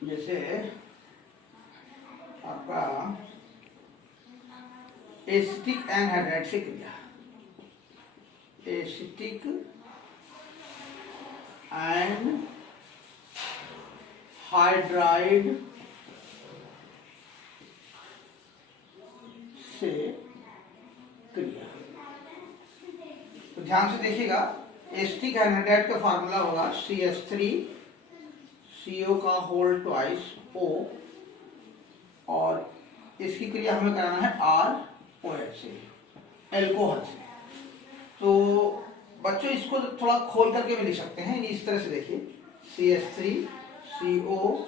जैसे आपका acetic anhydride से क्रिया, एसिटिक एंड हाइड्राइड से क्रिया। तो ध्यान से देखिएगा, एसिटिक एनहाइड्राइड का फार्मूला होगा CH3CO का होल ट्वाइस O, और इसकी क्रिया हमें कराना है ROH से, एल्कोहल से। तो बच्चों इसको थोड़ा खोल करके भी लिख सकते हैं, इस तरह से देखिए, CH3CO,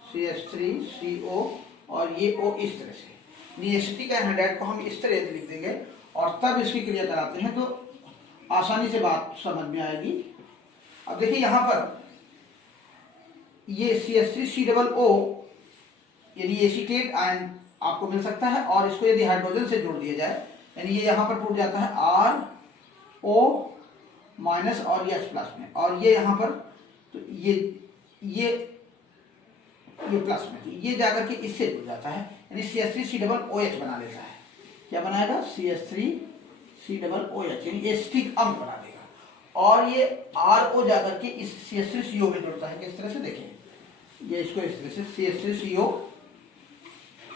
CH3CO और ये O इस तरह से। एसिटिक एनहाइड्राइड को हम इस तरह से लिख देंगे और तब इसकी क्रिया कराते हैं तो आसानी से बात समझ में आएगी। अब देखिए यहाँ पर ये CH3COO यानी एसीटेट आयन आपको मिल सकता है, और इसको यदि हाइड्रोजन से जोड़ दिया जाए यानी ये यहाँ पर टूट जाता है RO माइनस और ये H प्लस में, और ये यहाँ पर तो ये प्लस में, तो ये जाकर के इससे जुड़ जाता है यानी CH3COOH बना लेता है। क्या बनाएगा? CH3COOH यानी एसिटिक अम्ल बना देगा, और ये RO जाकर के इस CH3CO में जुड़ता है। किस तरह से देखें, ये इसको इस तरह से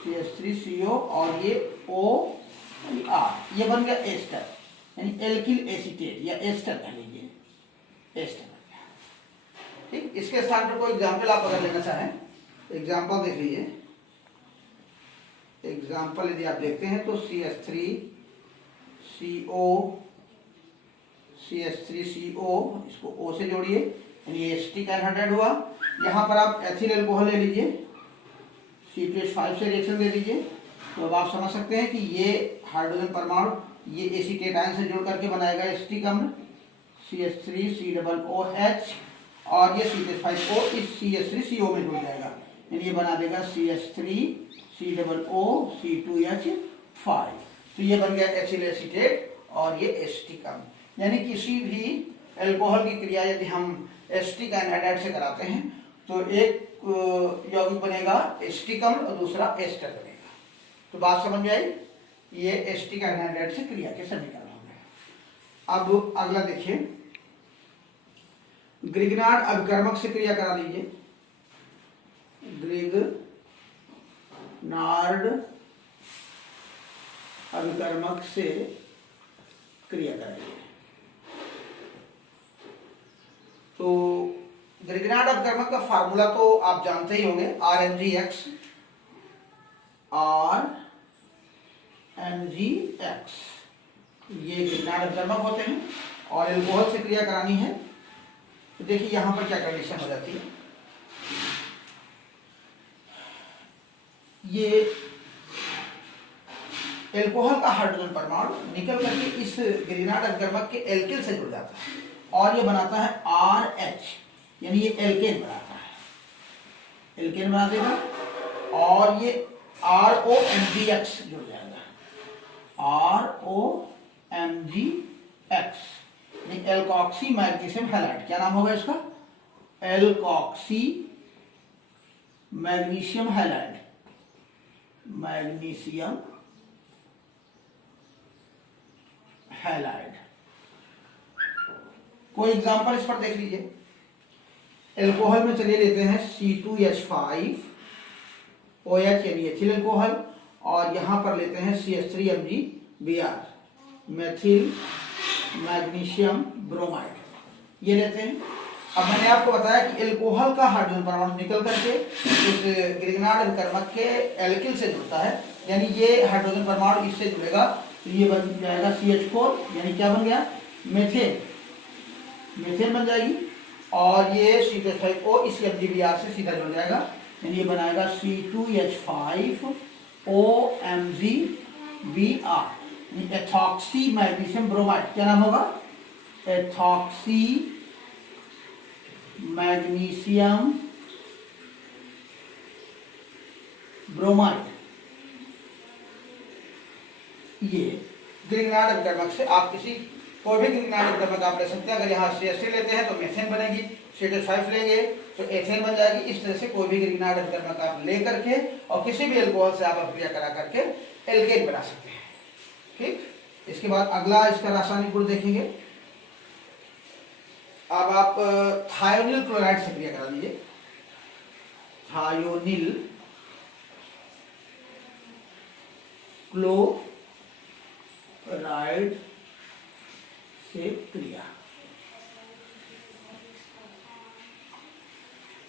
CH3CO और ये OR, ये बन गया एस्टर यानी एल्किल एसीटेट या एस्टर कह लीजिए, एस्टर बन गया। ठीक, इसके स्थान पर कोई एग्जाम्पल आप अगर लेना चाहें, एग्जाम्पल देख लीजिए। एग्जाम्पल यदि आप देखते हैं तो CH3CO, इसको O से जोड़िए यानी एसिटिक एनहाइड्राइड हुआ। यहाँ पर आप एथिल एल्कोहल ले लीजिए, C2H5 से रिएक्शन दे दीजिए, तो अब आप समझ सकते हैं कि ये हाइड्रोजन परमाणु ये एसीटेट आयन से जुड़ करके बनाएगा एसिटिक अम्ल CH3COOH, और ये C2H5O इस CH3CO में जुड़ जाएगा यानी ये बना देगा CH3COO C2H5। तो ये बन गया एथिल एसीटेट और ये एसिटिक अम्ल। यानी किसी भी एल्कोहल की क्रिया यदि हम एसिटिक एनहाइड्राइड से कराते हैं तो एक यौगिक बनेगा एसिटिक अम्ल और दूसरा एस्टर बनेगा। तो बात समझ में आई? ये एसिटिक एनहाइड्राइड से क्रिया के समीकरण हो गए। अब अगला देखिए, ग्रिग्नार्ड अभिकर्मक से क्रिया करा लीजिए। ग्रिग्नार्ड अभिकर्मक से क्रिया कराइए। तो ग्रिग्नार्ड अभिकर्मक का फार्मूला तो आप जानते ही होंगे, RMgX, ये ग्रिग्नार्ड अभिकर्मक होते हैं और एल्कोहल से क्रिया करानी है। तो देखिए यहां पर क्या कंडीशन हो जाती है, ये एल्कोहल का हाइड्रोजन परमाणु निकल करके इस ग्रिग्नार्ड अभिकर्मक के एल्किल से जुड़ जाता है और ये बनाता है RH यानी ये एल्केन बनाता है, एल्केन बना देगा, और ये ROMgX जुड़ जाएगा, ROMgX यानी एल्कॉक्सी मैग्नीशियम हैलाइड। क्या नाम होगा इसका? Alkoxy magnesium halide, magnesium halide. कोई एग्जांपल इस पर देख लीजिए। एल्कोहल में चलिए लेते हैं C2H5OH यानी एथिल एल्कोहल, और यहां पर लेते हैं CH3MgBr, मेथिल मैग्नीशियम ब्रोमाइड, ये लेते हैं। अब मैंने आपको बताया कि एल्कोहल का हाइड्रोजन परमाणु निकल करके इस ग्रिग्नार्ड अभिकर्मक के एल्किल से जुड़ता है यानी ये हाइड्रोजन परमाणु इससे जुड़ेगा, तो ये बन जाएगा CH4 यानी क्या बन गया? मेथेन, मेथेन बन जाएगी, और ये C2H5O इस MgBr से सीधा जुड़ जाएगा यानी ये बनाएगा C2H5OMgBr, एथॉक्सी मैग्नीशियम ब्रोमाइड। क्या नाम होगा? Ethoxy magnesium bromide. ये ग्रिग्नार्ड अभिकर्मक से आप किसी कोई भी ग्रिग्नार्ड क्रमांक आप ले सकते हैं। अगर यहाँ CH3 लेते हैं तो मेथेन बनेगी, CH5 लेंगे तो एथेन बन जाएगी। इस तरह से कोई भी ग्रिग्नार्ड क्रमांक आप ले करके और किसी भी अल्कोहल से आप अभिक्रिया करा करके एल्केन बना सकते हैं। ठीक, इसके बाद अगला इसका रासायनिक गुण देखेंगे। अब आप थायोनिल क्लोराइड से क्रिया करा लीजिए। थायोनिल क्लोराइड से क्रिया।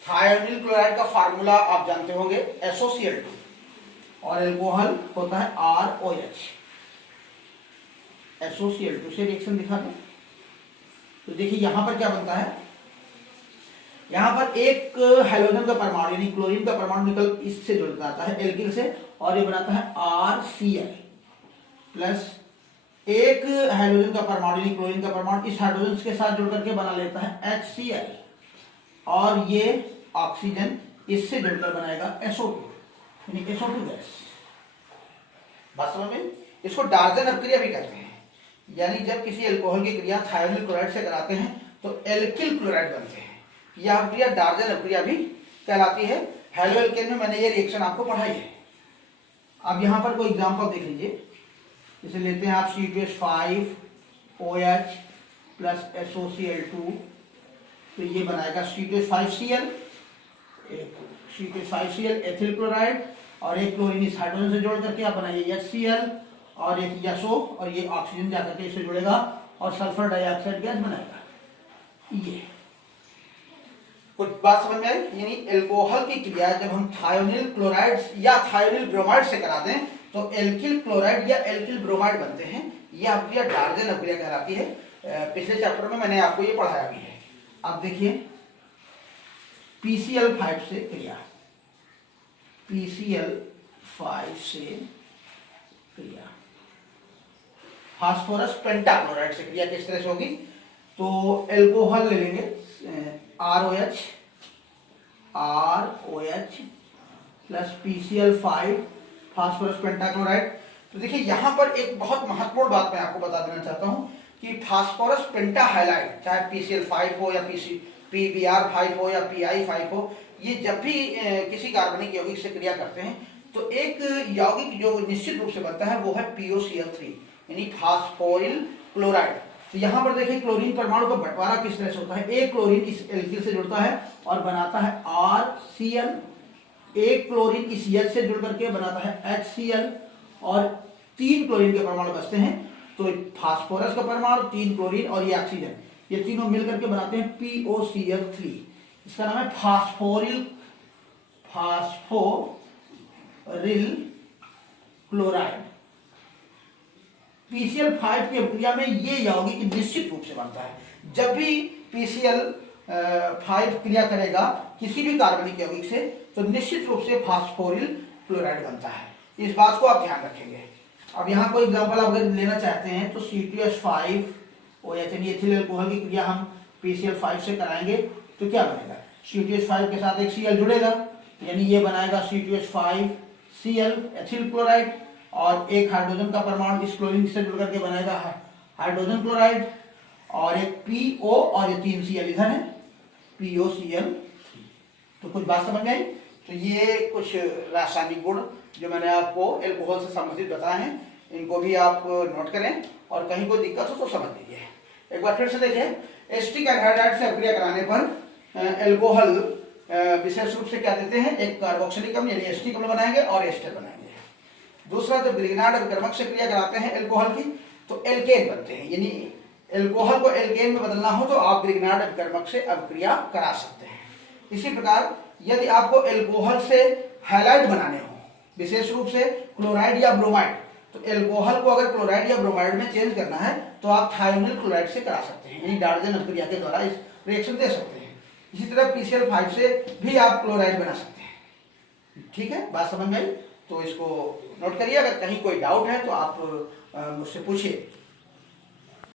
थायोनिल क्लोराइड का फार्मूला आप जानते होंगे, SOCl2 और एल्कोहल होता है ROH। SOCl2 से रिएक्शन दिखा दें तो देखिए यहां पर क्या बनता है। यहां पर एक हाइड्रोजन का परमाणु यानी क्लोरीन का परमाणु निकल इससे जुड़ जाता है एल्किल से और ये बनाता है RCl प्लस एक हाइड्रोजन का परमाणु यानी क्लोरीन का परमाणु इस हाइड्रोजन के साथ जुड़ करके बना लेता है HCl और ये ऑक्सीजन इससे जुड़कर बनाएगा SO2 यानी SO2 गैस। बात समझ में? इसको डार्जन अपक्रिया भी कहते हैं। यानी जब किसी अल्कोहल की क्रिया थायोनिल क्लोराइड से कराते हैं तो एल्किल क्लोराइड बनते हैं। यह अपक्रिया डार्जन अपक्रिया भी कहलाती है। हेलोएल्केन में मैंने ये रिएक्शन आपको पढ़ाई है। अब यहाँ पर कोई एग्जांपल देख लीजिए। जैसे लेते हैं आप C2H5OH प्लस SOCl2 तो ये बनाएगा C2H5Cl, C2H5Cl एथिल क्लोराइड और एक क्लोरीन इस हाइड्रोजन से जोड़ करके आप बनाइए HCl और एक SO और ये ऑक्सीजन जाकर के इससे जुड़ेगा और सल्फर डाइऑक्साइड गैस बनाएगा। ये कुछ बात समझ में आई? यानी एल्कोहल की क्रिया जब हम थायोनिल क्लोराइड या थायोनिल ब्रोमाइड से करा दें तो एल्किल क्लोराइड या एल्किल ब्रोमाइड बनते हैं। यह अपक्रिया डार्जन अपक्रिया कहलाती है। पिछले चैप्टर में मैंने आपको ये पढ़ाया भी है। अब देखिए PCl5 से क्रिया, PCl5 से क्रिया फास्फोरस पेंटाक्लोराइड से क्रिया किस तरह से होगी। तो एल्कोहल ले लेंगे ROH plus PCl5 phosphorus pentachloride. तो देखिए यहां पर एक बहुत महत्वपूर्ण बात मैं आपको बता देना चाहता हूं कि फास्फोरस पेंटाहाइलाइड चाहे PCl5 हो या PBr5 हो या PI5 हो, ये जब भी किसी कार्बनिक यौगिक से क्रिया करते हैं तो एक यौगिक जो निश्चित रूप से बनता है वो है POCl3 यानी फास्फोरिल क्लोराइड। तो यहाँ पर देखिए क्लोरीन परमाणु का बंटवारा किस तरह से होता है। एक क्लोरीन इस एल्किल से जुड़ता है और बनाता है RCl, एक क्लोरीन इस H से जुड़ करके बनाता है HCl और 3 क्लोरीन के परमाणु बचते हैं। तो फास्फोरस का परमाणु 3 क्लोरीन और ये ऑक्सीजन, ये तीनों मिलकर के बनाते हैं POCl3। इसका नाम है फास्फोरिल क्लोराइड। PCl5 की अभिक्रिया में ये यौगिक निश्चित रूप से बनता है। जब भी PCl5 क्रिया करेगा किसी भी कार्बनिक यौगिक से तो निश्चित रूप से फास्फोरिल क्लोराइड बनता है। इस बात को आप ध्यान रखेंगे। अब यहाँ कोई एग्जांपल आप अगर लेना चाहते हैं तो C2H5OH यानी एथिल अल्कोहल की क्रिया हम PCl5 से कराएंगे तो क्या बनेगा। C2H5 के साथ एक Cl जुड़ेगा यानी ये बनाएगा C2H5Cl एथिल क्लोराइड और एक हाइड्रोजन का परमाणु इस क्लोरीन से जुड़ करके बनाएगा हाइड्रोजन क्लोराइड और एक PO और ये 3 Cl इधर है POCl। तो कुछ बात समझ में आई। तो ये कुछ रासायनिक गुण जो मैंने आपको एल्कोहल से संबंधित बताए हैं, इनको भी आप नोट करें और कहीं कोई दिक्कत हो तो समझ लीजिए। एक बार फिर से देखें। एसिटिक एनहाइड्राइड से अभिक्रिया कराने पर एल्कोहल विशेष रूप से क्या देते हैं, एक कार्बोक्सिलिक अम्ल यानी एसिटिक अम्ल बनाएंगे और एस्टर बनाएंगे। दूसरा, जब ग्रिग्नार्ड अभिकर्मक से क्रिया कराते हैं एल्कोहल की तो एल्केन बनते हैं। यानी एल्कोहल को एल्केन में बदलना हो तो आप ग्रिग्नार्ड अभिकर्मक से अभिक्रिया करा सकते हैं। इसी प्रकार यदि आपको एल्कोहल से हैलाइड बनाने हो, विशेष रूप से क्लोराइड या ब्रोमाइड, तो एल्कोहल को अगर क्लोराइड या ब्रोमाइड में चेंज करना है तो आप थायोनिल क्लोराइड से करा सकते हैं, यानी डार्जन अभिक्रिया के द्वारा इस रिएक्शन दे सकते हैं। इसी तरह PCl5 से भी आप क्लोराइड बना सकते हैं। ठीक है, बात समझ में आई। तो इसको नोट करिए। अगर कहीं कोई डाउट है तो आप मुझसे पूछिए।